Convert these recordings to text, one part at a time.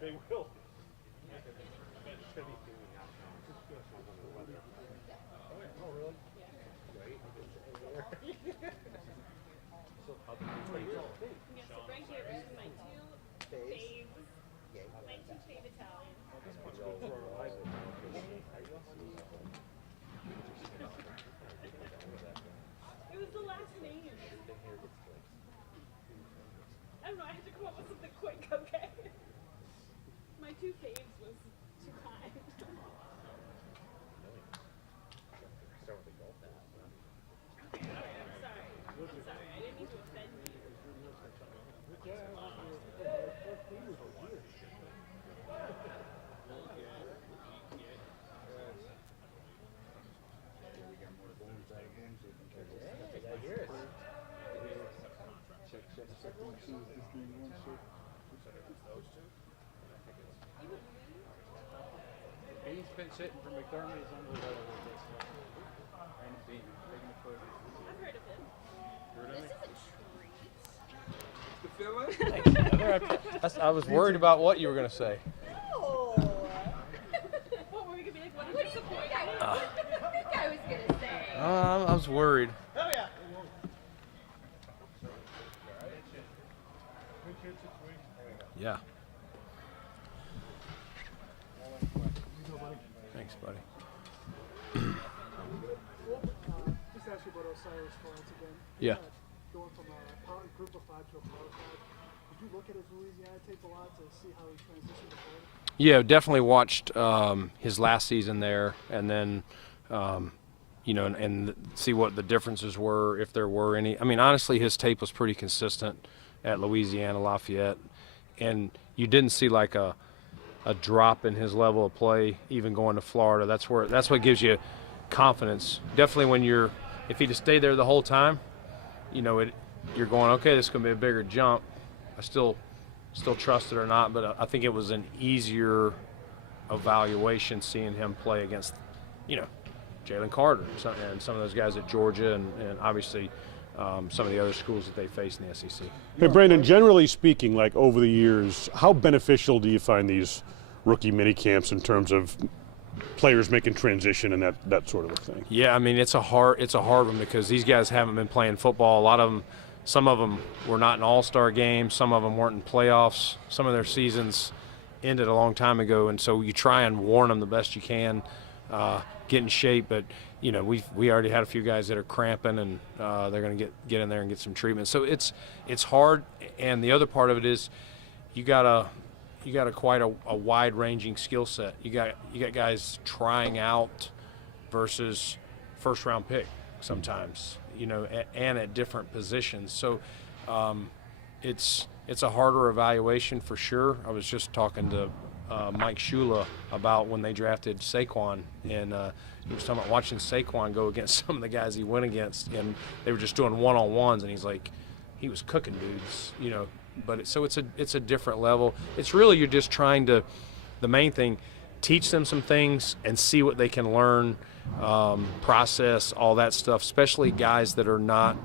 They will. Oh, really? Great. So, Yes, so right here is my two faves, my two fave Italians. It was the last name. I don't know, I had to come up with something quick, okay? My two faves was too kind. I'm sorry, I didn't mean to offend you. He's been sitting for McDermott. He's under the weather a little bit. Brandon Beane, taking the foot. I've heard of him. This is a treat. I was worried about what you were going to say. No. What were we gonna be like? What did you think I was gonna say? I was worried. oh, yeah. Yeah. Thanks, buddy. Just ask you about Osiris once again. Yeah. Going from a group of 5 to a power 5. Did you look at his Louisiana tape a lot to see how he transitioned to forward? Yeah, definitely watched his last season there, and then, and see what the differences were, if there were any. I mean, honestly, his tape was pretty consistent at Louisiana Lafayette, and you didn't see like a drop in his level of play even going to Florida. That's what gives you confidence. Definitely when if he'd have stayed there the whole time, you're going, okay, this is going to be a bigger jump. I still trust it or not, but I think it was an easier evaluation seeing him play against, Jalen Carter and some of those guys at Georgia and obviously some of the other schools that they face in the SEC. Hey, Brandon, generally speaking, like over the years, how beneficial do you find these rookie mini camps in terms of players making transition and that sort of a thing? Yeah, I mean, it's a hard one because these guys haven't been playing football. Some of them were not in all-star games. Some of them weren't in playoffs. Some of their seasons ended a long time ago, and so you try and warn them the best you can, get in shape. But we already had a few guys that are cramping, and they're going to get in there and get some treatment. So it's hard, and the other part of it is you got quite a wide-ranging skill set. You got guys trying out versus first-round pick sometimes. And at different positions. So it's a harder evaluation for sure. I was just talking to Mike Shula about when they drafted Saquon, and he was talking about watching Saquon go against some of the guys he went against, and they were just doing one-on-ones, and he's like, he was cooking dudes, But it's a different level. It's really you're just trying to, the main thing, teach them some things and see what they can learn. Process, all that stuff, especially guys that are not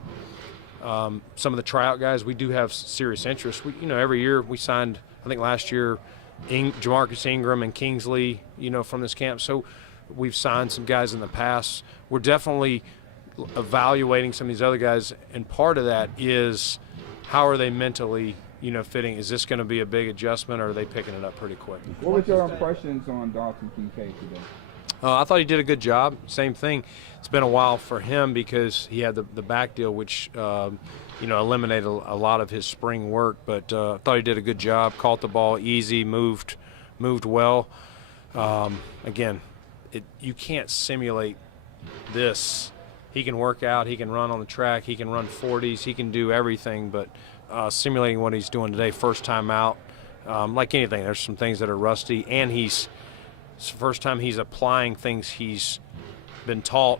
some of the tryout guys. We do have serious interest. Every year we signed, I think last year, Jamarcus Ingram and Kingsley, from this camp. So we've signed some guys in the past. We're definitely evaluating some of these other guys, and part of that is how are they mentally, fitting? Is this going to be a big adjustment, or are they picking it up pretty quick? What was your impressions on Dalton Kincaid today? I thought he did a good job. Same thing. It's been a while for him because he had the back deal, which eliminated a lot of his spring work. But I thought he did a good job. Caught the ball easy, moved well. Again, you can't simulate this. He can work out. He can run on the track. He can run 40s. He can do everything. But simulating what he's doing today, first time out, like anything, there's some things that are rusty, and it's the first time he's applying things he's been taught,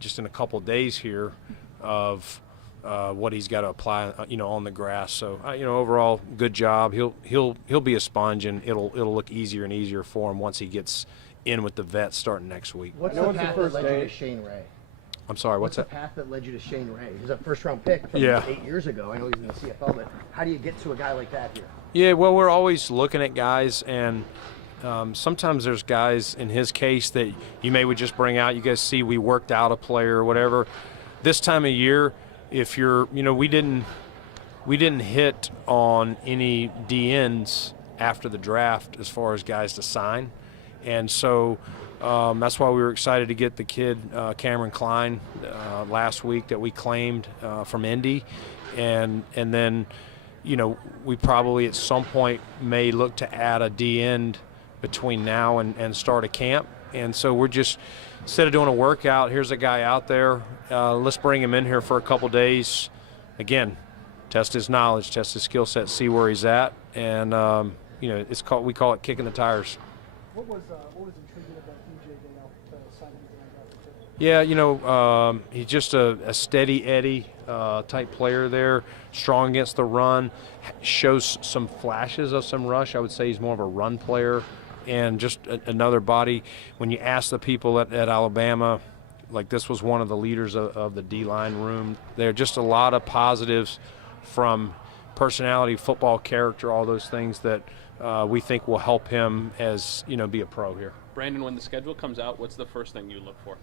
just in a couple of days here of what he's got to apply, on the grass. So, overall, good job. He'll be a sponge, and it'll look easier and easier for him once he gets in with the vets starting next week. What's the path that led you to Shane Ray? I'm sorry, what's the that? path that led you to Shane Ray? He's a first-round pick from Yeah. 8 years ago. I know he's in the CFL, but how do you get to a guy like that here? Yeah, well, we're always looking at guys, and sometimes there's guys in his case that you would just bring out. You guys see we worked out a player or whatever. This time of year, if you're, we didn't hit on any DNs after the draft as far as guys to sign, and so that's why we were excited to get the kid Cameron Klein last week that we claimed from Indy, and then we probably at some point may look to add a D-end between now and start a camp. And so we're just, instead of doing a workout, here's a guy out there, let's bring him in here for a couple days. Again, test his knowledge, test his skill set, see where he's at. And, we call it kicking the tires. What was intriguing about DJ Dale, the signing of the Yeah, he's just a steady Eddie type player there, strong against the run, shows some flashes of some rush. I would say he's more of a run player and just another body. When you ask the people at Alabama, like this was one of the leaders of the D-line room. There are just a lot of positives from personality, football character, all those things that we think will help him as, be a pro here. Brandon, when the schedule comes out, what's the first thing you look for?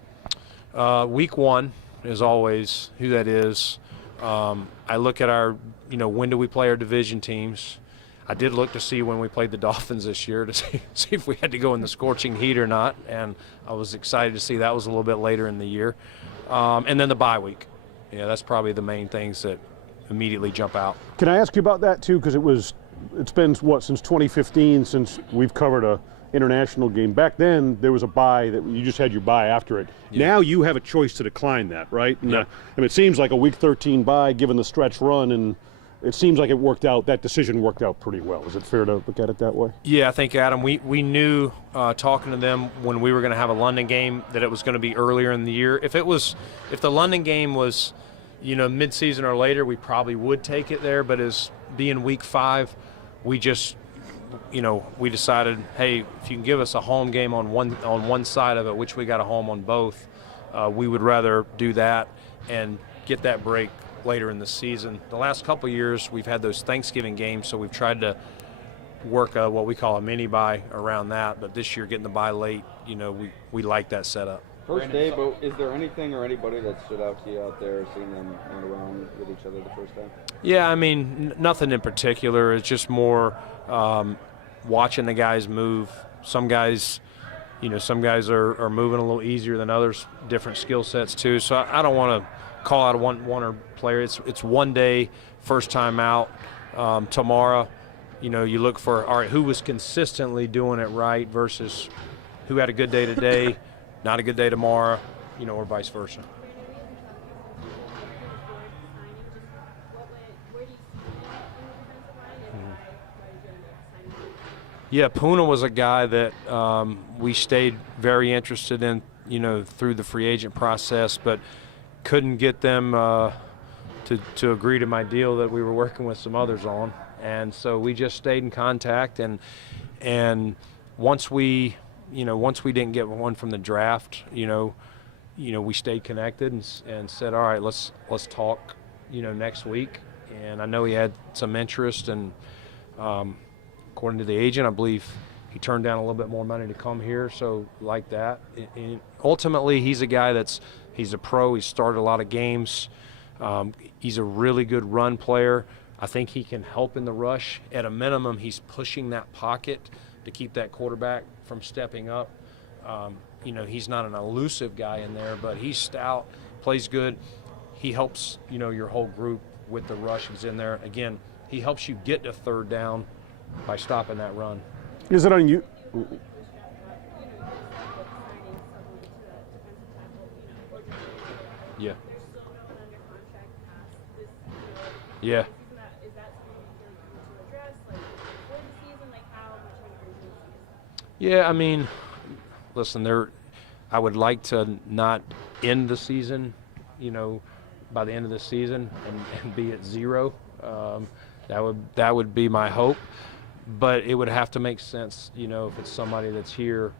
Week 1 is always who that is. I look at our, when do we play our division teams. I did look to see when we played the Dolphins this year to see if we had to go in the scorching heat or not, and I was excited to see that was a little bit later in the year. And then the bye week. Yeah, that's probably the main things that immediately jump out. Can I ask you about that too? Because it's been since 2015 since we've covered a international game. Back then there was a bye that you just had your bye after it. Yeah. Now you have a choice to decline that, right? And, yeah. It seems like a week 13 bye given the stretch run, and it seems like that decision worked out pretty well. Is it fair to look at it that way? Yeah, I think, Adam, we knew talking to them when we were going to have a London game that it was going to be earlier in the year. If the London game was, mid-season or later, we probably would take it there. But as being week 5, we just, we decided, hey, if you can give us a home game on one side of it, which we got a home on both, we would rather do that and get that break later in the season. The last couple of years, we've had those Thanksgiving games, so we've tried to work what we call a mini bye around that. But this year, getting the bye late, we like that setup. First day, but is there anything or anybody that stood out to you out there, seeing them run around with each other the first time? Yeah, nothing in particular. It's just more watching the guys move. Some guys are moving a little easier than others, different skill sets too. So I don't want to call out one or player. It's one day, first time out. Tomorrow, you look for, all right, who was consistently doing it right versus who had a good day today, not a good day tomorrow, or vice versa. Yeah, Puna was a guy that we stayed very interested in, through the free agent process, but couldn't get them to agree to my deal that we were working with some others on. And so we just stayed in contact, and once we didn't get one from the draft, we stayed connected and said, all right, let's talk, next week. And I know he had some interest, and according to the agent, I believe he turned down a little bit more money to come here, so like that. And ultimately, he's a guy he's a pro. He's started a lot of games. He's a really good run player. I think he can help in the rush. At a minimum, he's pushing that pocket to keep that quarterback from stepping up. He's not an elusive guy in there, but he's stout, plays good. He helps, your whole group with the rush. He's in there. Again, he helps you get to third down by stopping that run. Is it on you? Yeah. Yeah. Yeah, listen, I would like to not end the season, by the end of the season and be at 0. That would be my hope, but it would have to make sense, if it's somebody that's here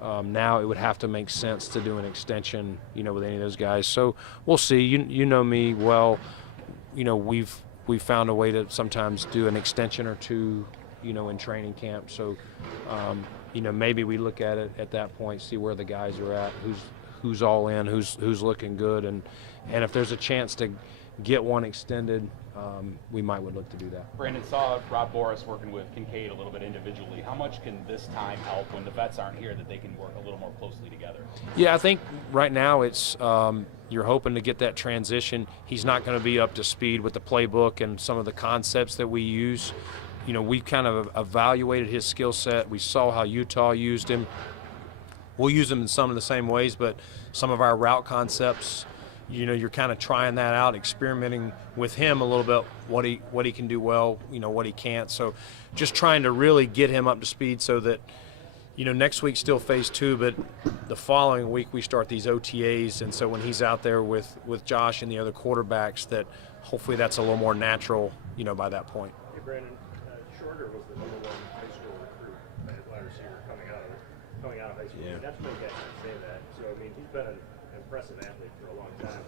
Now it would have to make sense to do an extension, with any of those guys. So we'll see. You know me well. We've found a way to sometimes do an extension or two, in training camp. So, maybe we look at it at that point, see where the guys are at, who's all in, who's looking good, and if there's a chance to get one extended, we would look to do that. Brandon, saw Rob Boris working with Kincaid a little bit individually. How much can this time help when the vets aren't here that they can work a little more closely together? Yeah, I think right now it's you're hoping to get that transition. He's not going to be up to speed with the playbook and some of the concepts that we use. We kind of evaluated his skill set. We saw how Utah used him. We'll use him in some of the same ways, but some of our route concepts, you're kind of trying that out, experimenting with him a little bit, what he can do well, what he can't. So just trying to really get him up to speed so that, next week's still phase 2, but the following week we start these OTAs, and so when he's out there with Josh and the other quarterbacks, that hopefully that's a little more natural, by that point. Hey, Brandon, Shorter was the #1 high school recruit at wide receiver coming out of high school. Yeah. That's what you guys say that. So, I mean, he's been an impressive athlete for a long time.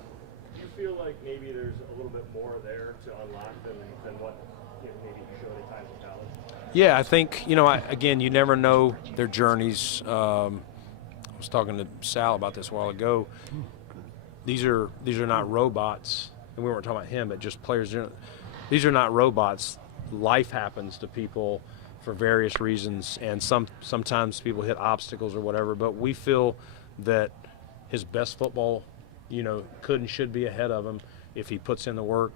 Do you feel like maybe there's a little bit more there to unlock than what maybe he showed at times in college? Yeah, I think, again, you never know their journeys. I was talking to Sal about this a while ago. These are not robots, and we weren't talking about him, but just players. These are not robots. Life happens to people for various reasons, and sometimes people hit obstacles or whatever, but we feel that his best football, could and should be ahead of him if he puts in the work.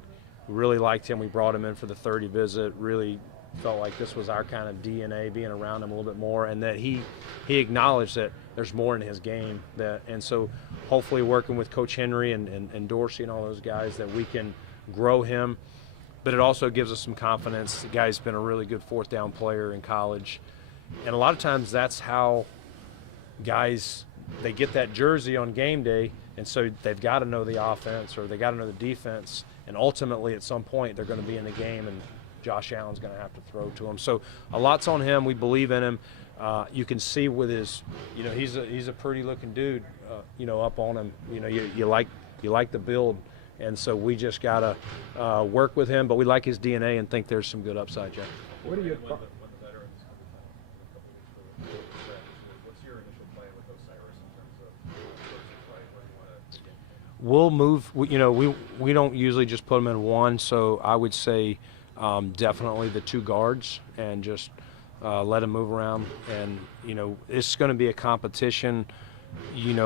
We really liked him. We brought him in for the 30 visit, really felt like this was our kind of DNA, being around him a little bit more, and that he acknowledged that there's more in his game. And so hopefully working with Coach Henry and Dorsey and all those guys that we can grow him. But it also gives us some confidence. The guy's been a really good fourth down player in college. And a lot of times that's how guys, they get that jersey on game day, and so they've got to know the offense or they got to know the defense. And ultimately at some point they're going to be in the game and Josh Allen's going to have to throw to him. So a lot's on him. We believe in him. You can see with his, he's a pretty looking dude, up on him. You like the build. And so we just got to work with him, but we like his DNA and think there's some good upside, Jeff. What are your When the veterans what's your initial plan with Osiris in terms of where you want to begin? We'll move. We don't usually just put them in one, so I would say definitely the 2 guards and just let them move around. And it's going to be a competition.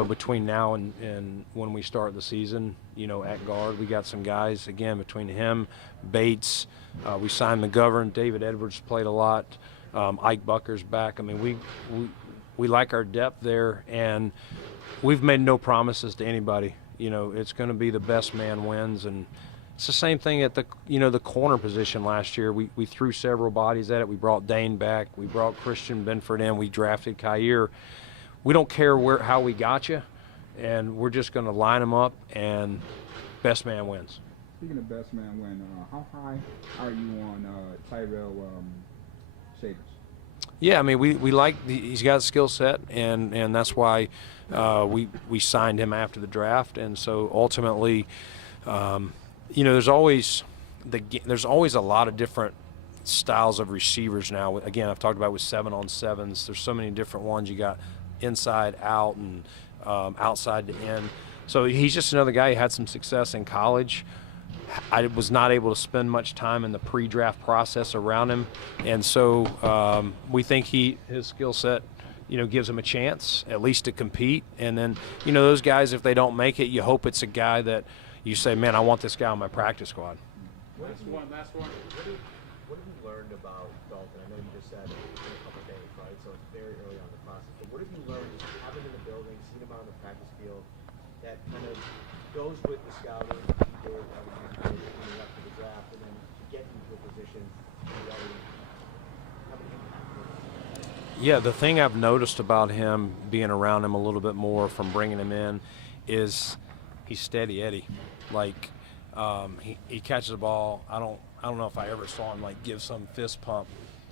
Between now and when we start the season, at guard, we got some guys, again, between him, Bates, we signed McGovern, David Edwards played a lot, Ike Bucker's back. I mean, we like our depth there, and we've made no promises to anybody. It's going to be the best man wins, and it's the same thing at the corner position last year. We threw several bodies at it. We brought Dane back. We brought Christian Benford in. We drafted Kyer. We don't care how we got you, and we're just going to line them up, and best man wins. Speaking of best man win, how high are you on Tyrell Shavers? Yeah, I mean, we like he's got a skill set, and that's why we signed him after the draft, and so ultimately, there's always a lot of different styles of receivers now. Again, I've talked about with 7-on-7s. There's so many different ones. You got inside out and outside to in. So he's just another guy who had some success in college. I was not able to spend much time in the pre-draft process around him, and so we think his skill set, gives him a chance at least to compete. And then, those guys, if they don't make it, you hope it's a guy that you say, man, I want this guy on my practice squad. Last one. What have you learned about Dalton? I know you just said in a couple days, right? So it's very early on in the process. But what have you learned just having him in the building, seeing him out on the practice field, that kind of goes with the scouting that you did, obviously, coming up to the draft, and then to get into a position to really have an impact? Yeah, the thing I've noticed about him, being around him a little bit more from bringing him in, is he's steady Eddie. Like, he catches the ball. I don't know if I ever saw him give some fist pump,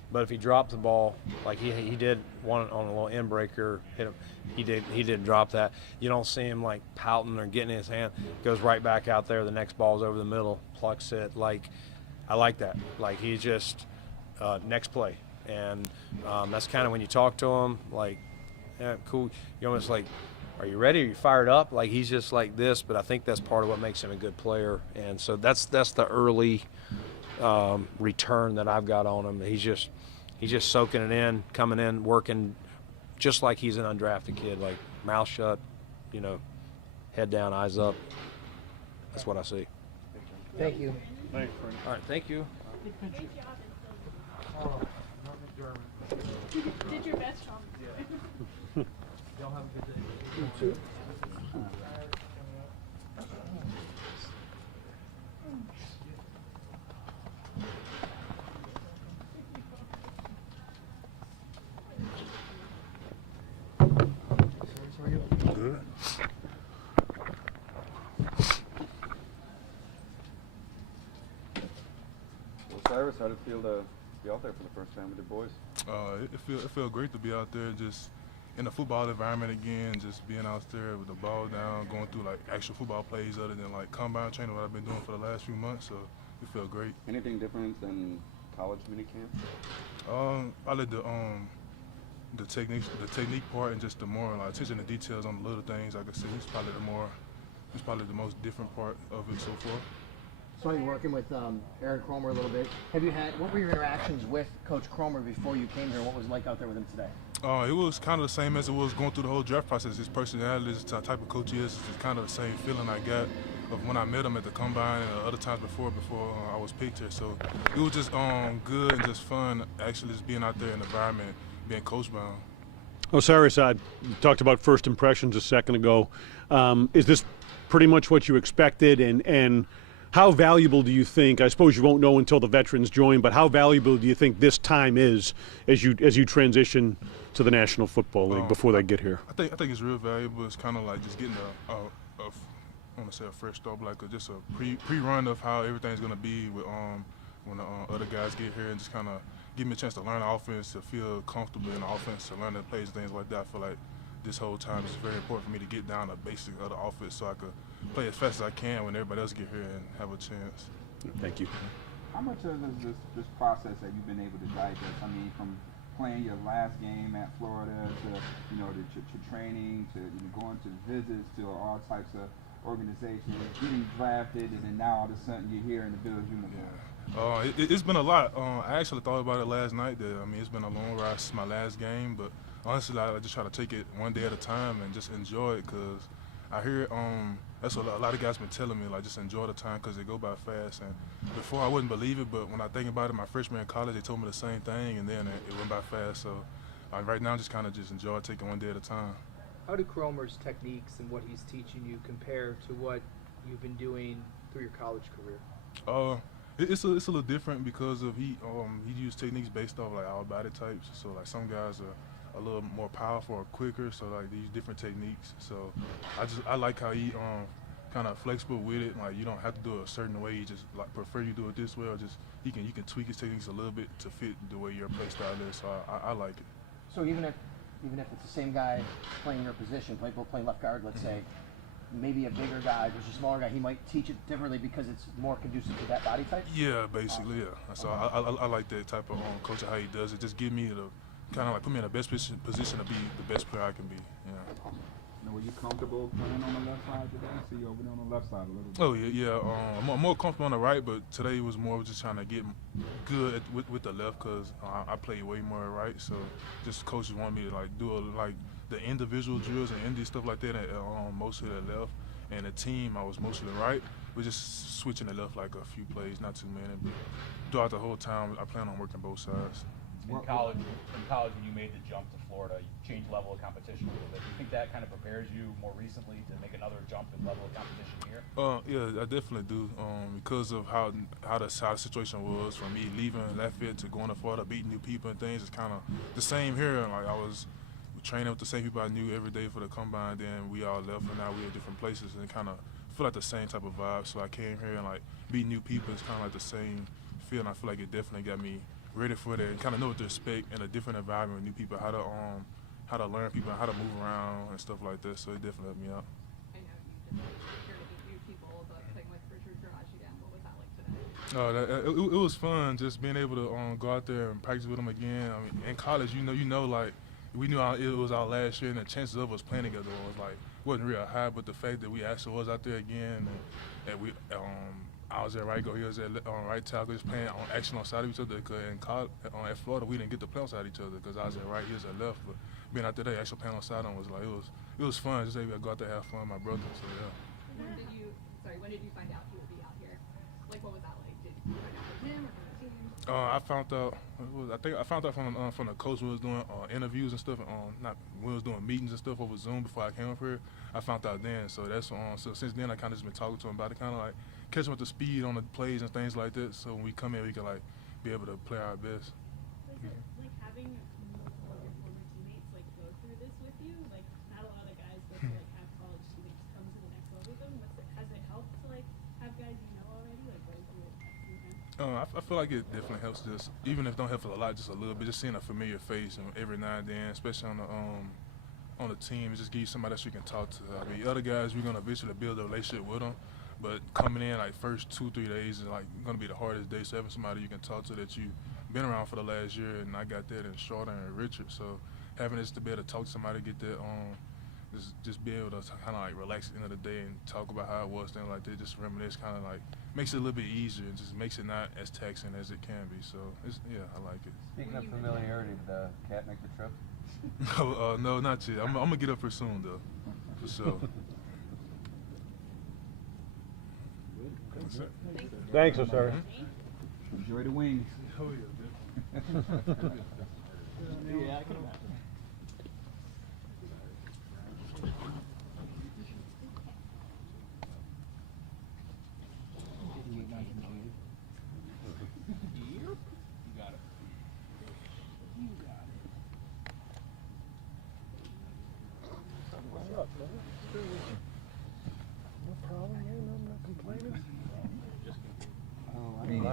But if he dropped the ball, like he did one on a little end breaker, hit him, he did drop that. You don't see him like pouting or getting in his hand. Goes right back out there. The next ball's over the middle, plucks it. Like, I like that. Like, he's just next play, and that's kind of when you talk to him, like, yeah, cool. You almost like, are you ready? Are you fired up? Like, he's just like this. But I think that's part of what makes him a good player. And so that's the early return that I've got on him. He's just soaking it in, coming in, working just like he's an undrafted kid, like mouth shut, you know, head down, eyes up. That's what I see. Thank you. Thanks, Frank. All right, thank you. Great job. You did your best, Sean. Y'all have a good day. Good. Well, Cyrus, how did it feel to be out there for the first time with the boys? It felt great to be out there, just in the football environment again, just being out there with the ball down, going through like actual football plays other than like combine training, what I've been doing for the last few months. So it felt great. Anything different than college minicamp? I like the technique part, and just the more like attention to details on the little things. Like I said, it's probably the most different part of it so far. So you're working with Aaron Cromer a little bit. What were your interactions with Coach Cromer before you came here? What was it like out there with him today? It was kind of the same as it was going through the whole draft process. His personality, the type of coach he is, it's kind of the same feeling I got of when I met him at the combine and other times before I was picked here. So it was just good and just fun actually just being out there in the environment, being coached by him. Osiris, you talked about first impressions a second ago. Is this pretty much what you expected, and how valuable do you think, I suppose you won't know until the veterans join, but how valuable do you think this time is as you transition to the National Football League before they get here? I think it's real valuable. It's kind of like just getting I want to say a fresh start, like just a pre-run of how everything's going to be with when the other guys get here, and just kind of give me a chance to learn the offense, to feel comfortable in the offense, to learn the plays, things like that. I feel like this whole time it's very important for me to get down the basics of the offense so I could play as fast as I can when everybody else get here and have a chance. Thank you. How much of this process have you been able to digest? I mean, from playing your last game at Florida to to training to going to visits to all types of organizations, getting drafted, and then now all of a sudden you're here in the Bills uniform. It's been a lot. I actually thought about it last night. It's been a long ride since my last game, but honestly, I just try to take it one day at a time and just enjoy it, because I hear that's what a lot of guys been telling me, like, just enjoy the time because they go by fast. And before I wouldn't believe it, but when I think about it, my freshman in college, they told me the same thing, and then it went by fast. So right now, I'm just kind of just enjoy taking one day at a time. How do Cromer's techniques and what he's teaching you compare to what you've been doing through your college career? It's a little different because of he used techniques based off like our body types. So like some guys are a little more powerful or quicker, so like they use different techniques. So I like how he kind of flexible with it. Like you don't have to do it a certain way. You just like prefer you do it this way, or just you can tweak his techniques a little bit to fit the way your play style is. So I like it. So even if it's the same guy playing your position, playing left guard, let's say, maybe a bigger guy versus a smaller guy, he might teach it differently because it's more conducive to that body type? Yeah, basically, yeah. So I like that type of coaching, how he does it. Just give me kind of like put me in the best position to be the best player I can be. Yeah. Now, were you comfortable playing on the left side today? I see you over there on the left side a little bit. Oh yeah. I'm more comfortable on the right, but today was more just trying to get good with the left because I play way more right. So just coaches want me to like do the individual drills and indie stuff like that, mostly the left. And the team, I was mostly right. We're just switching the left like a few plays, not too many. But throughout the whole time, I plan on working both sides. In college, when you made the jump to Florida, you changed level of competition a little bit. Do you think that kind of prepares you more recently to make another jump in level of competition here? Yeah, I definitely do. Because of how the situation was for me leaving Lafayette to going to Florida, beating new people and things. It's kind of the same here. Like I was training with the same people I knew every day for the combine. Then we all left, and now we're at different places, and kind of feel like the same type of vibe. So I came here and like meet new people. It's kind of like the same feeling. I feel like it definitely got me ready for that and kind of know what to expect in a different environment with new people, how to learn people, how to move around and stuff like that. So it definitely helped me out. I know you just secured a few people, but playing with Richard Garage again, what was that like today? It was fun just being able to go out there and practice with him again. I mean, in college, you know, like we knew it was our last year, and the chances of us playing together wasn't real high. But the fact that we actually was out there again, and we I was at right guard, he was at right tackle, just playing on action on side of each other. Cause in college, at Florida, we didn't get to play on side of each other because I was at right, he was at left. But being out there, actually playing on side on was like it was fun. Just able to go out there and have fun with my brother. So yeah. When did you find out he would be out here? Like, what was that like? Did you find out from him or from the team? I found out. I found out from the coach when we was doing interviews and stuff. Not when we was doing meetings and stuff over Zoom before I came up here. I found out then. So that's so since then I kind of just been talking to him about it, kind of like catching up to speed on the plays and things like that. So when we come in, we can like be able to play our best. Was it like having all of your former teammates like go through this with you? Like, not a lot of guys get to like have college teammates come to the next level with them. Has it helped to like have guys you know already like go through it? I feel like it definitely helps, just even if it don't help a lot, just a little bit, just seeing a familiar face and every now and then, especially on the team, it just gives you somebody that you can talk to. I mean, other guys, we're gonna eventually build a relationship with them, but coming in like first 2-3 days is like gonna be the hardest day. So having somebody you can talk to that you've been around for the last year, and I got that in Shorter and Richard. So having this to be able to talk to somebody, get that just be able to kind of like relax at the end of the day and talk about how it was, things like that, just reminisce, kind of like makes it a little bit easier and just makes it not as taxing as it can be. So yeah, I like it. Speaking of familiarity, did the cat make the trip? No, not yet. I'm gonna get up here soon though, for sure. Thanks, sir. Enjoy the wings. Oh yeah. Yeah, I can imagine. No problem, man. I'm not complaining. Oh, I mean.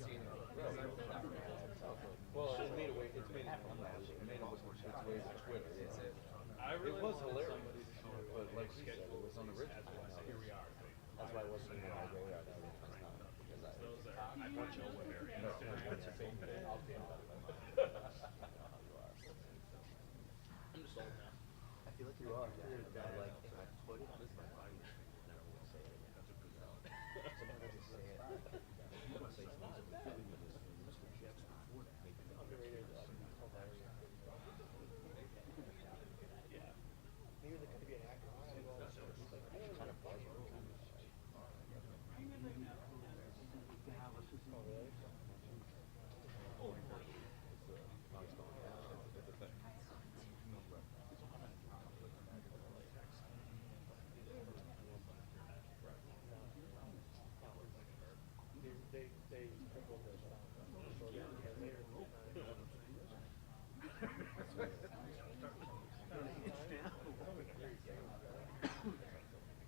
never seen it. Well, it made it way. It's made it come out. It made it its way to Twitter. It was hilarious, but like you said, it was unoriginal. Here we are. That's why I wasn't even on my radar the first time because I want you to know where. What's your favorite? I'm just old now. I feel like you are. Yeah. Like if I put it on my mind, I never will say it again. Sometimes I just say it. You don't say something. But feeling you just Mr. Jeffs before that made me underrated. Yeah. Maybe there could be an actor. Kind of buzz. Oh really?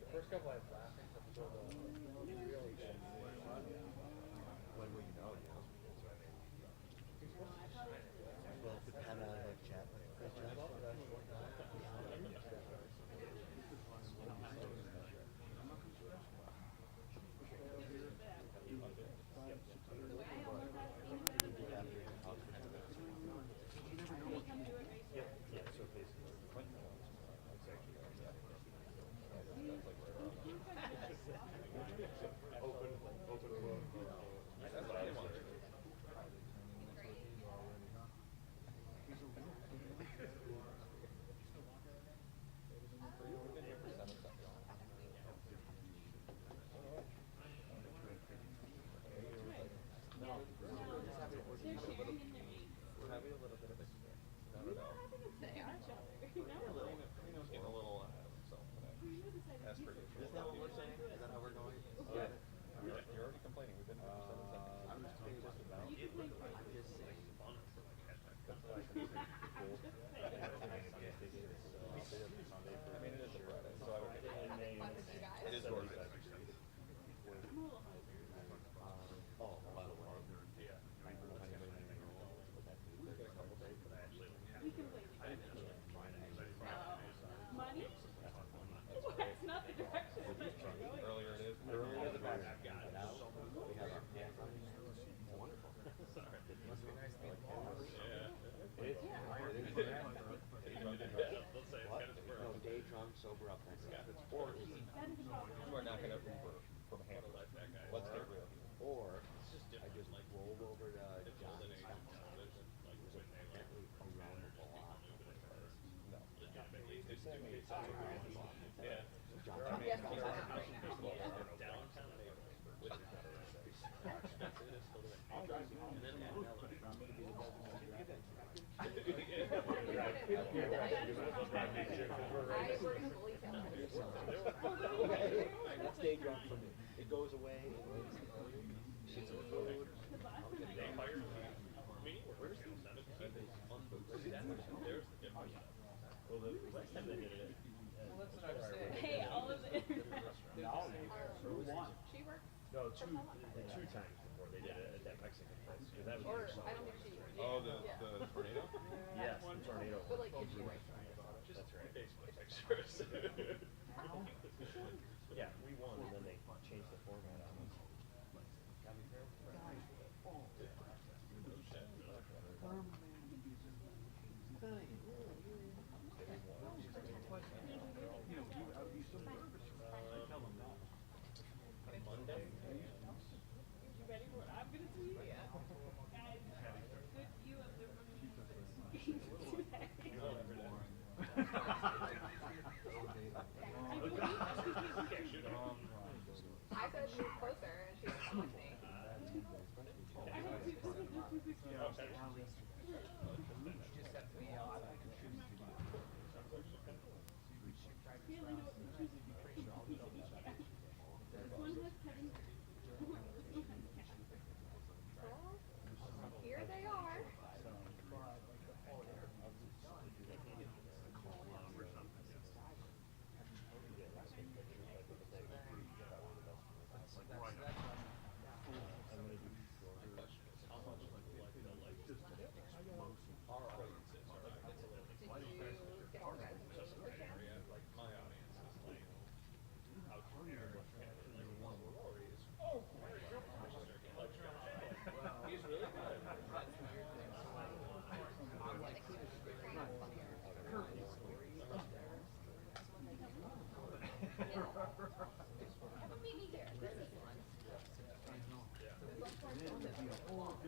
First couple I was laughing, but the really good. When will you know? Well, could kind of like chat. Is that what we're saying? Is that how we're going? Yeah. You're already complaining. We've been here for 7 seconds. I'm just saying just about. I'm just saying. That's what I can say. I mean, it is a Friday, so I don't get it. It is Thursday. Oh, by the way. Money? That's not the direction that you're going. Earlier it is. Earlier the better. We have our wonderful. Sorry. Must be nice being Yeah. It is. What? No, day drunk, sober up next guy. Or You are not going to Uber from Hamilton. Let's get real. Or I just like rolled over to Johnny's house. Gently around the block. No. You said me it's such a grand block. Yeah. Johnny's house. That's day drunk for me. It goes away. She's a food. Where's the well, the last time they did it. Hey, all of it. She worked. No, two times before they did it at that Mexican place. That was Or I don't think she. Oh, the tornado? Yes, the tornado. But like if she worked. That's right. Facebook pictures. Yeah, we won, and then they changed the format on us. Monday. You ready for what I'm gonna tweet? Yeah. Guys, good view of the room today.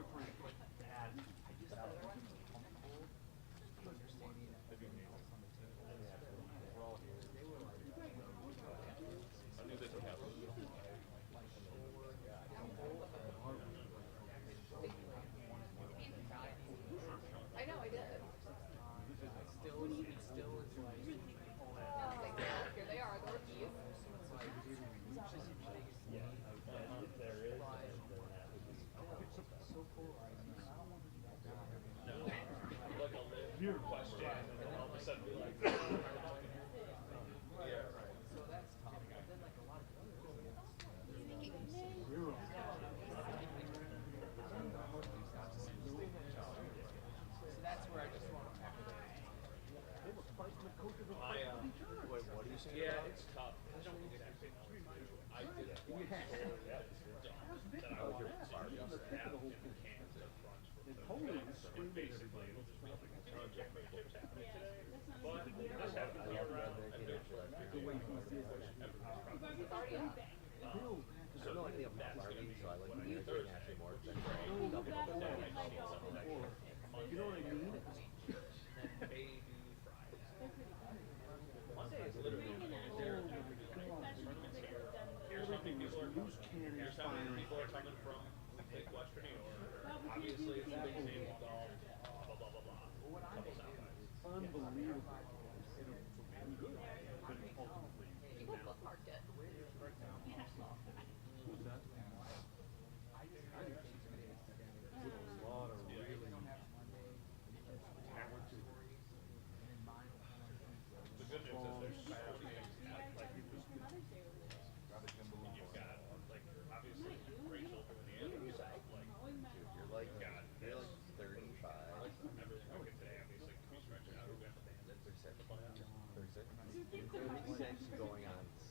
different at I know, I did. Here they are, the rookies. Your question, and then all of a sudden be like, yeah, right. So that's tough. So that's where I just want to Wait, what are you saying? yeah, it's tough. I don't exactly know. I did it once. That I wanted to just have in the cans at front for the and basically it'll just be like championships happening today. But this happened to be around and there's everybody's probably It's already up. I have no idea about Barbie, so I like the music actually more than Move that double. over and like all the you know what I mean? maybe Friday. Monday is literally Here's how many people are coming. Here's how many people are coming from like Western New York. Obviously, it's a big name in golf. Blah blah blah blah. Couple sound bites. Unbelievable. People bookmarked it. The good news is there's capacity like you've got like obviously Rachel doing the other stuff like you're like 35. everything okay today obviously can be stretched out. We have the band at 36 to play out. 36 going on 7.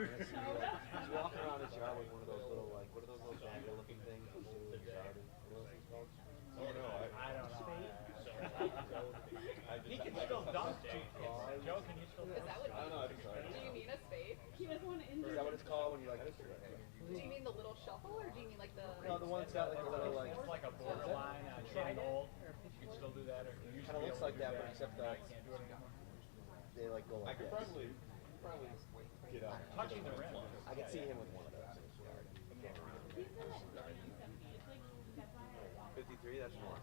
He's walking around his yard with one of those little like what are those little dagger looking things in his yard? What are those called? Oh no, I don't know. He can still dunk. Joe, can you still Is that what I don't know. I'm sorry. do you mean a spade? He doesn't want to injure Is that what it's called when you like? Do you mean the little shuffle or do you mean like the No, the one that's got like a little like. It's like a borderline on getting old. You can still do that, or you Kind of looks like that, but except that can't do it anymore. they like go I like could this. probably get up. Touching the rim. I can see him with one of those in his yard. He's in at 70. It's like that's why I walk. 53. That's more.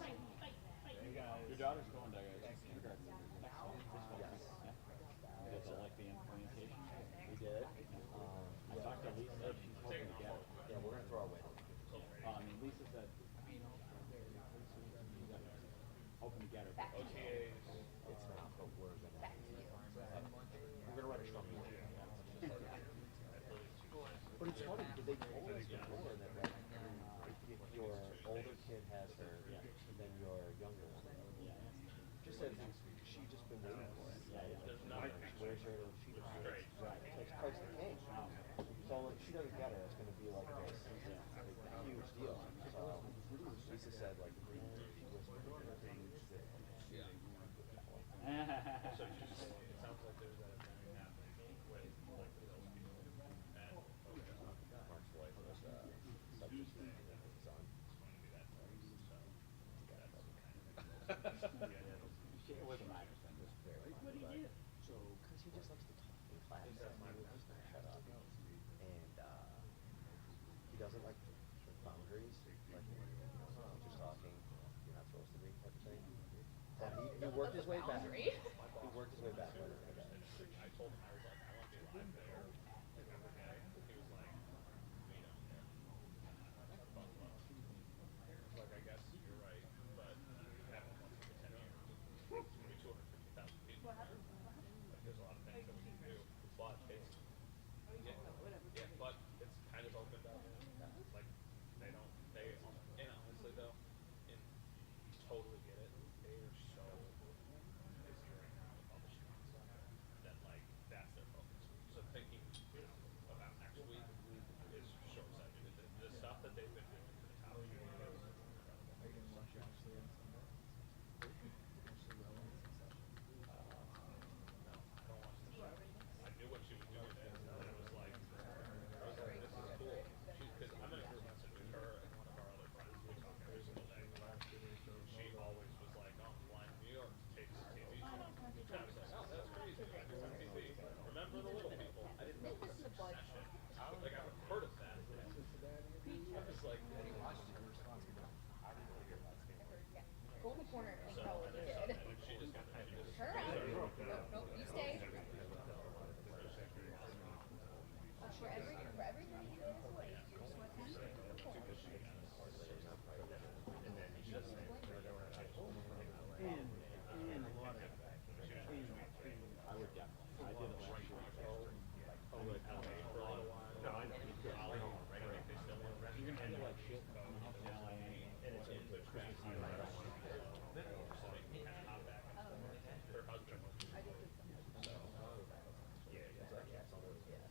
Fight, fight, fight. Your daughter's going to next one. Yes. Did they like the implementation? We did. I talked to Lisa. She's hoping to get it. Yeah, we're gonna throw our weight. I mean, Lisa said hoping to get her. Back to you. OTAs. It's not, but we're gonna. Back to you. We're gonna run a strong meeting. But it's funny because they told us before that like if your older kid has her, then your younger one. Just said she just been waiting for it. Where's her? She just takes Christ the King. So like, she doesn't get it. It's gonna be like this huge deal. So Lisa said like she whispered things that So it sounds like there's that thing happening with like the salespeople and Mark's wife was such a thing that his son. it's going to be that close. So that's kind of it wasn't my understanding. What do you do? So, because he just likes to talk in class, and he will just not shut up. And he doesn't like boundaries, like just talking, you're not supposed to be type of thing. But he worked his way back. Boundary. He worked his way back. I told him I was like, I want to be live there. Every day. He was like, we don't care. Buffalo. I was like, I guess you're right, but you haven't won for 10 years. It's going to be 250,000 people. Like, there's a lot of things that we can do. But it's, yeah, but it's kind of opened up. Like, they don't, and honestly though, and you totally get it. They are so busy right now with all the street stuff that like that's their focus. So thinking, about next week is short-sighted. The stuff that they've been doing for the top shooting is incredible. No, I don't watch the show. for the little people. I didn't know this was session. Like I've heard of that. I'm just like, Go in the corner and so tell and the there's kid. something. She just got Turn around. Nope, nope, you stay. For every 30 days away, you're just going to stand in the corner. And a lot of I would definitely. I did it last year. Oh, like LA for a little while. No, I know. You're gonna feel like shit coming up in LA, and it's in the Christmas season. I don't want to be there. Her husband. So, yeah, it's like house that they got.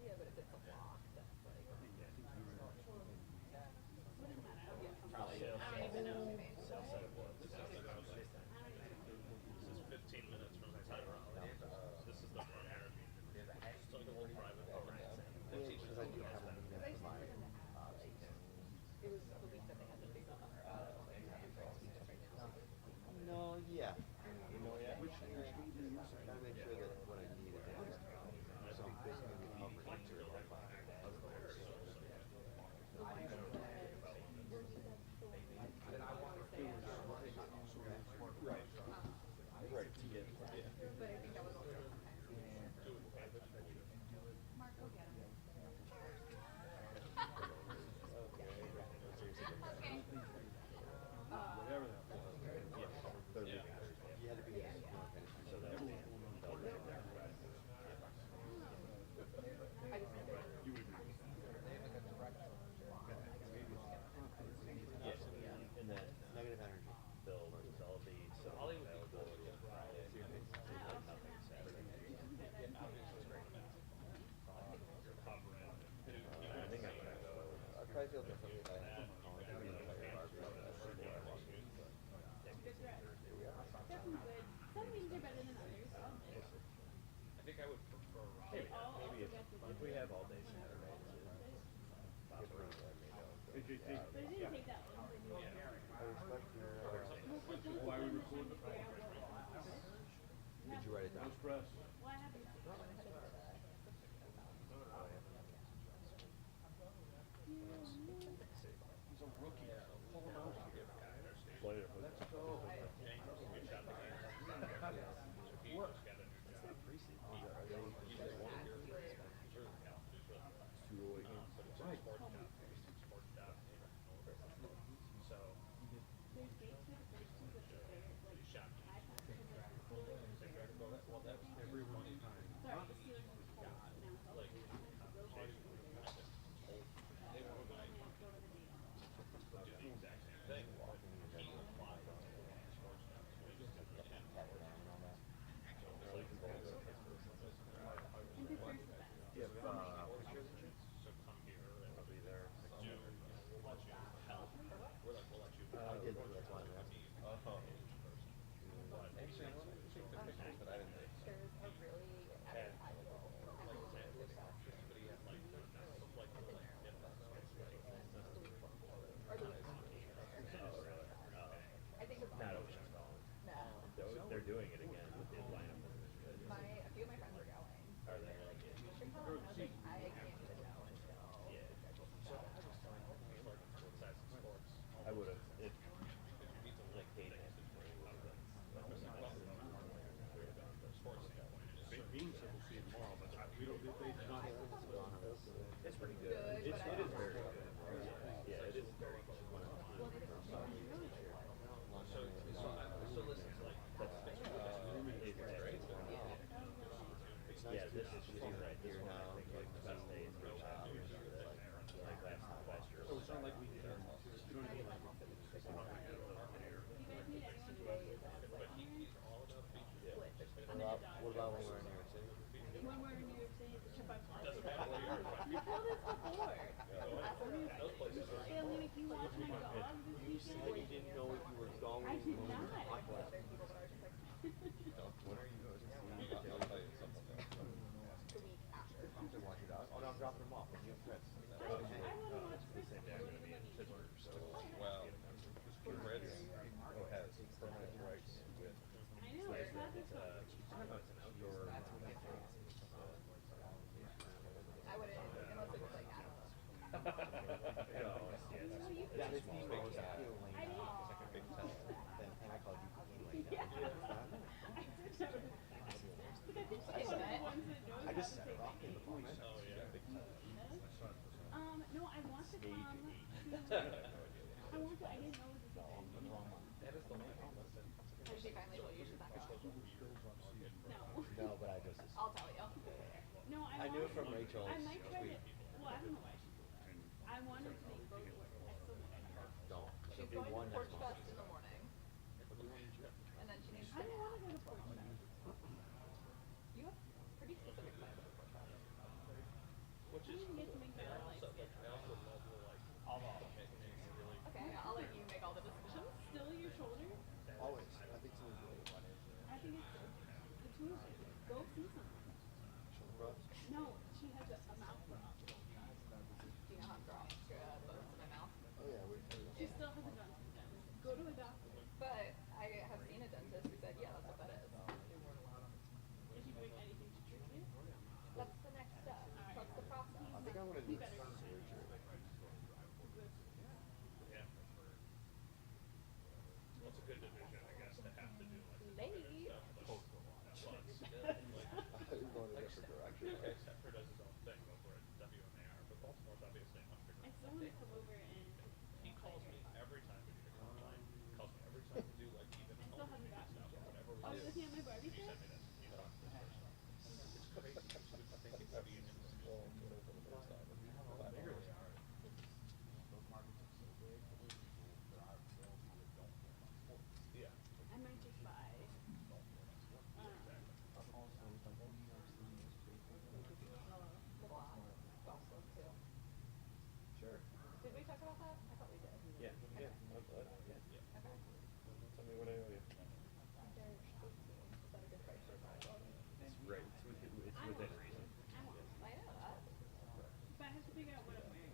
Yeah, but if it's a block, that's like. This is 15 minutes from the time around. This is the front area. It's like a little private park. It was the week that they had the big one. No, yeah. You know, yeah. Gotta make sure that what I need is in there. So basically we covered it to Right. Right. To get, yeah. But I think that was also. Mark, go get him. Whatever that was. Yeah. You had to be there. So that was and that negative energy build is all the availability of Friday. So you're basically like nothing Saturday. I think I'm gonna go. I'd probably feel differently if I had calling to be like a Barbie. Some weeks are better than others. I think I would prefer Maybe if we have all day Saturday. But it didn't take that long. I respect your. Why we record the Did you write it down? Well, I have He's a rookie. Pull him out. Let's go. What? It's not preseason. Are they Right. So there's dates for the first two, but they're like iPads for the school. well, that's Every one time. Sorry, the Steelers and the Colts announced all the those are they were going to go to the date. do the exact same thing. He applied for sports now. So he just did the And Pittsburgh's the best. Do you have pictures? So come here and I'll be there. do we'll let you help. We're like, we'll let you. I did. That's why I'm asking. But Actually, I want to take the pictures, but I didn't think so. There's a really advertisable. I think it's Not Ocean Calling. no. They're doing it again with the Atlanta. A few of my friends are going. Are they like it? Ocean Call, and I was like, I can't even know until Yeah. the schedule comes out. I would have. If like Kate had to play with them. Beane said we'll see it tomorrow, but we don't. They did not. It's pretty good. It is very good. Yeah, it is very good. So listen, like Yeah, this is she's right here now. Like the best days for job. Like last year. So it's not like we did. You know what I mean? What about when we're in New York City? When we're in New York City, it's a trip I've You told us before. Hey, Alina, can you watch my dog this You said weekend? you didn't know if you were going. I did not. When are you going to see? I'll tell you something. The week after. To watch your dog? Oh no, I'm dropping them off. You have Chris. I want to watch Chris. Not if you was appealing big time, then and I called you like that. I just set her up in the moment. No, I want to come to. I want to. I didn't know it was a That is the main Has she finally told you she's not going? No, but I just. I'll tell you. No, I knew it from Rachel's I might try tweet. to. Well, I don't know why she told that. I wanted to make both work. I still might. Don't. She's She'll going do one to next Porch month. Fest in the morning. And then she needs I to don't want to nap. go to Porch Fest. You have pretty specific plans for Porch Fest. Which is You get to make better life. I also love the makes it really. Okay, I'll let you make all the decisions. Still your shoulder. Always. I think so. I think it's the two of you. Go see someone. No, she has a mouth rub. Do you know how to draw bones in my mouth? Oh yeah, She still hasn't gone to the dentist. Go to a doctor. But I have seen a dentist who said, yeah, that's what that is. Is she doing anything to treat you? That's the next step. That's the process. I think I want to do better. surgery. It's a good division, I guess, to have to do like the Late. stuff. But I'm going a different direction. Exeter does his own thing over at WMAR, but Baltimore's obviously a much bigger. I still want to come over and. He calls me every time we do the combine. He calls me every time we do like even I still haven't gotten stuff, whatever we Oh, do. was he on my He barbecue? sent me this. You talk to this person. It's crazy. You would think it's being in the school. Bigger they are. Yeah. I might just buy. The block. Also, too. Sure. Did we talk about that? I thought we did. Yeah. Yeah. Okay. Tell me what I owe you. There's 18. Is that a good price for a bottle? It's great. It's within reason. I know that. But I have to figure out what I'm wearing.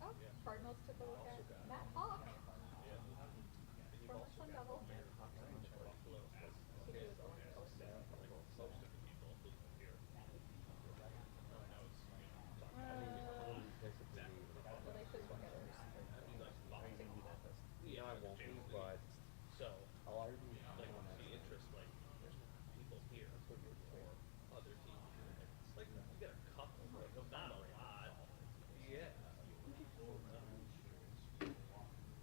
Oh, Cardinals took a look at Matt Hawk. Former Sun Devil. He was on Well, they should look at it. No, I won't be, but So, I'll argue. like, the interest, like, there's people here for other teams. Like, you get a couple, like, not a lot. Yeah.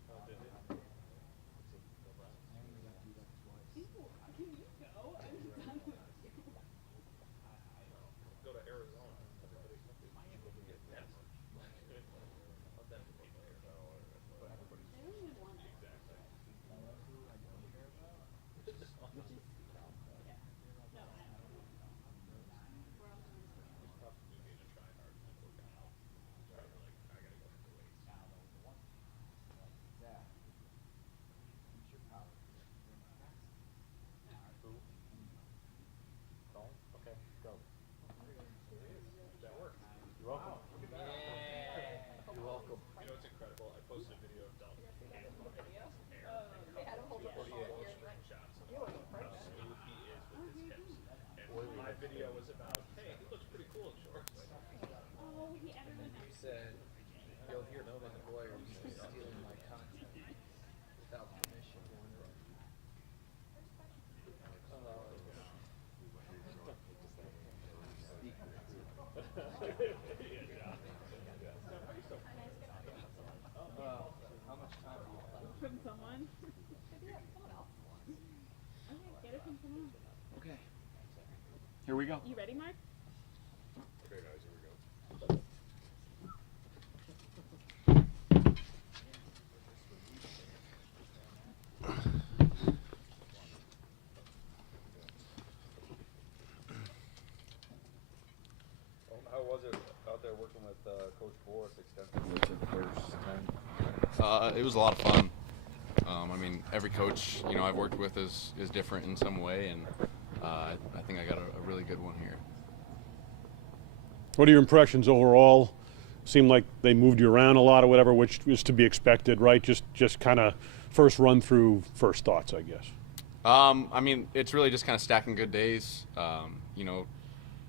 Oh, did it? Can you go? I'm done with you. Go to Arizona. Everybody's happy. Yes. Let them be here. I don't even want it. Exactly. Yeah. No, I don't. We're all doing this. It's tough to do being a try hard and then work out. Try to like, I gotta go for weights. Okay, go. That worked. You're welcome. You're welcome. You know what's incredible? I posted a video of Dalton Kincaid on air. They had him hold up the ball here. Screenshots of how smooth he is with his hips. And my video was about, hey, he looks pretty cool in shorts. Oh, everyone knows. Said, you'll hear from the lawyers stealing my content without permission. How much time do you have? From someone. Maybe someone else wants. Okay, get it from someone. Okay. Here we go. You ready, Mark? Okay, guys, here we go. How was it out there working with Coach Boris extensively for the first time? It was a lot of fun. I mean, every coach, I've worked with is different in some way, and I think I got a really good one here. What are your impressions overall? Seemed like they moved you around a lot or whatever, which is to be expected, right? Just kind of first run through, first thoughts, I guess. I mean, it's really just kind of stacking good days. You know,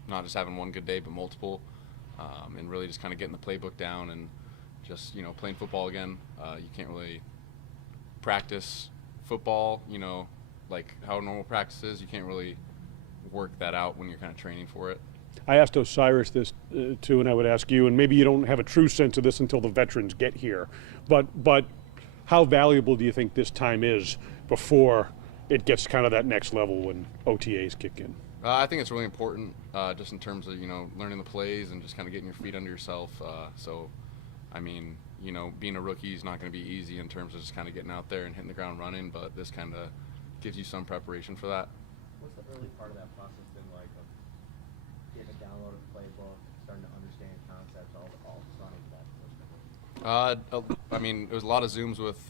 not just having one good day, but multiple, and really just kind of getting the playbook down and just, you know, playing football again. You can't really practice football, you know, like how normal practice is. You can't really work that out when you're kind of training for it. I asked Osiris this too, and I would ask you, and maybe you don't have a true sense of this until the veterans get here, but how valuable do you think this time is before it gets kind of that next level when OTAs kick in? I think it's really important, just in terms of, you know, learning the plays and just kind of getting your feet under yourself. So, I mean, you know, being a rookie is not going to be easy in terms of just kind of getting out there and hitting the ground running, but this kind of gives you some preparation for that. What's the early part of that process been like of getting a download of the playbook, starting to understand concepts, all surrounding that? I mean, it was a lot of Zooms with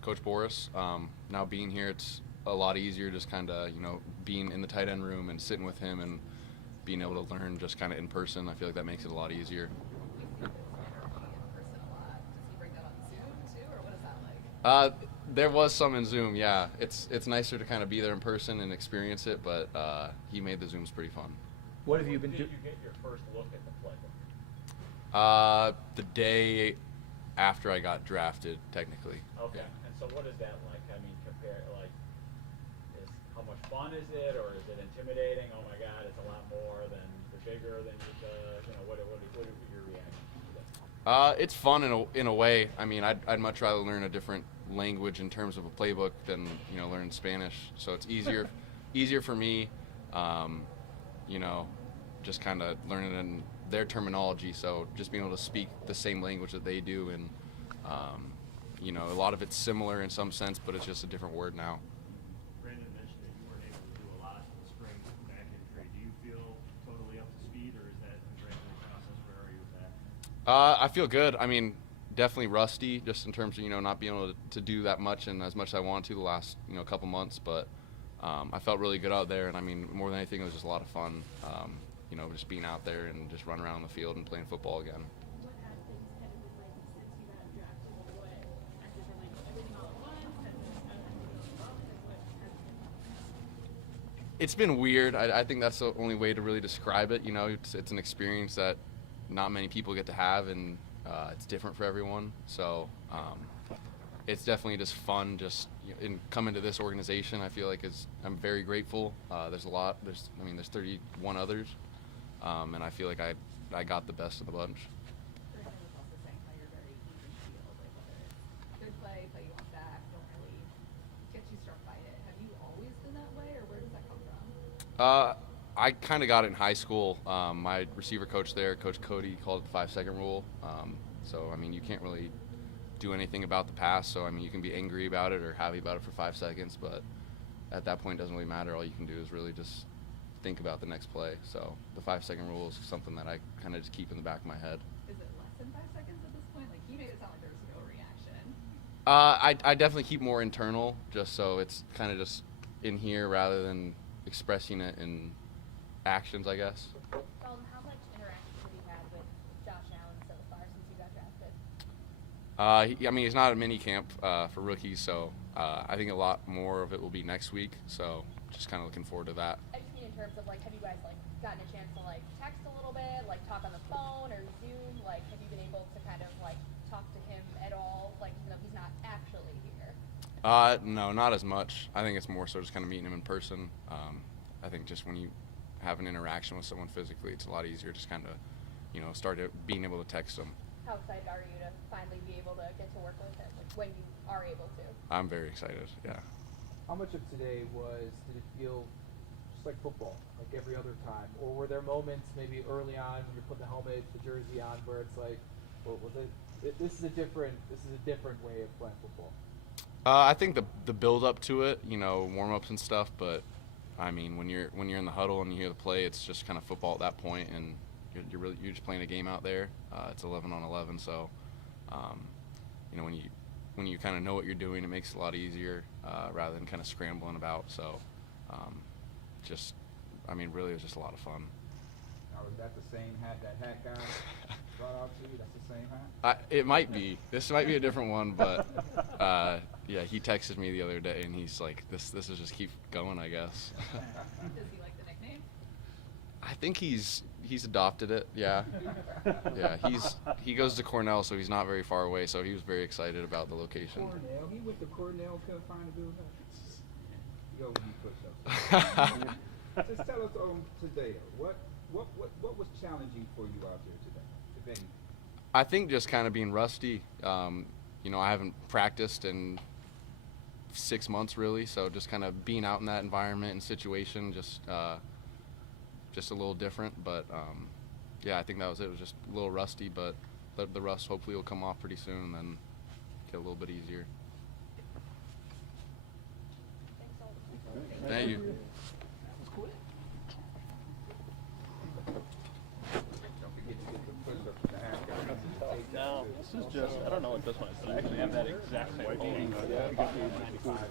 Coach Boris. Now being here, it's a lot easier just kind of, you know, being in the tight end room and sitting with him and being able to learn just kind of in person. I feel like that makes it a lot easier. There was some in Zoom, yeah. It's nicer to kind of be there in person and experience it, but he made the Zooms pretty fun. What have you been doing? Did you get your first look at the playbook? The day after I got drafted, technically. Okay. Yeah. And so what is that like? I mean, how much fun is it, or is it intimidating? Oh my God, it's a lot more than bigger than you know. What are your reactions to that? It's fun in a way. I mean, I'd much rather learn a different language in terms of a playbook than, you know, learn Spanish. So it's easier for me. You know, just kind of learning in their terminology. So just being able to speak the same language that they do, and you know, a lot of it's similar in some sense, but it's just a different word now. Brandon mentioned that you weren't able to do a lot in the spring with the back injury. Do you feel totally up to speed, or is that a gradual process? Where are you with that? I feel good. I mean, definitely rusty, just in terms of, you know, not being able to do that much and as much as I wanted to the last, you know, couple months. But I felt really good out there, and I mean, more than anything, it was just a lot of fun. You know, just being out there and just running around the field and playing football again. What have things kind of been like since you got drafted? What has it been like? Everything all at once? Has it It's been weird. I think that's the only way to really describe it. You know, it's an experience that not many people get to have, and it's different for everyone. So it's definitely just fun. Just in coming to this organization, I feel like I'm very grateful. There's 31 others, and I feel like I got the best of the bunch. Good play you want back, don't really get you struck by it. Have you always been that way, or where does that come from? I kind of got it in high school. My receiver coach there, Coach Cody, called it the 5-second rule. So, I mean, you can't really do anything about the pass. So, I mean, you can be angry about it or happy about it for 5 seconds, but at that point, it doesn't really matter. All you can do is really just think about the next play. So, the 5-second rule is something that I kind of just keep in the back of my head. Is it less than 5 seconds at this point? Like, you made it sound like there was no reaction. I definitely keep more internal, just so it's kind of just in here rather than expressing it in actions, I guess. Sheldon, how much interaction have you had with Josh Allen so far since you got drafted? I mean, he's not a minicamp for rookies, so I think a lot more of it will be next week. So just kind of looking forward to that. I just mean in terms of, like, have you guys, like, gotten a chance to, like, text a little bit, like, talk on the phone or Zoom? Like, have you been able to kind of, like, talk to him at all, like, even though he's not actually here? No, not as much. I think it's more so just kind of meeting him in person. I think just when you have an interaction with someone physically, it's a lot easier just kind of, you know, being able to text them. How excited are you to finally be able to get to work with him, like, when you are able to? I'm very excited, yeah. How much of today did it feel just like football, like every other time? Or were there moments maybe early on when you're putting the helmet, the jersey on, where it's like, well, this is a different way of playing football? I think the build up to it, you know, warm ups and stuff, but I mean, when you're in the huddle and you hear the play, it's just kind of football at that point, and you're just playing a game out there. It's 11 on 11, so you know, when you kind of know what you're doing, it makes it a lot easier rather than kind of scrambling about. So I mean, really, it was just a lot of fun. Now, is that the same hat that hat guy brought out to you? That's the same hat? It might be. This might be a different one, but Yeah, he texted me the other day, and he's like, "This will just keep going, I guess." Does he like the nickname? I think he's adopted it. Yeah, yeah. He goes to Cornell, so he's not very far away. So he was very excited about the location. Cornell, he went to Cornell, couldn't find a building. Yo, he push-ups. Just tell us today, what was challenging for you out there today, if anything? I think just kind of being rusty. You know, I haven't practiced in 6 months really, so just kind of being out in that environment and situation, just a little different. But yeah, I think that was it. It was just a little rusty, but the rust hopefully will come off pretty soon, and then get a little bit easier. Thank you. No, this is just, I don't know what this one is, but I actually have that exact same photo.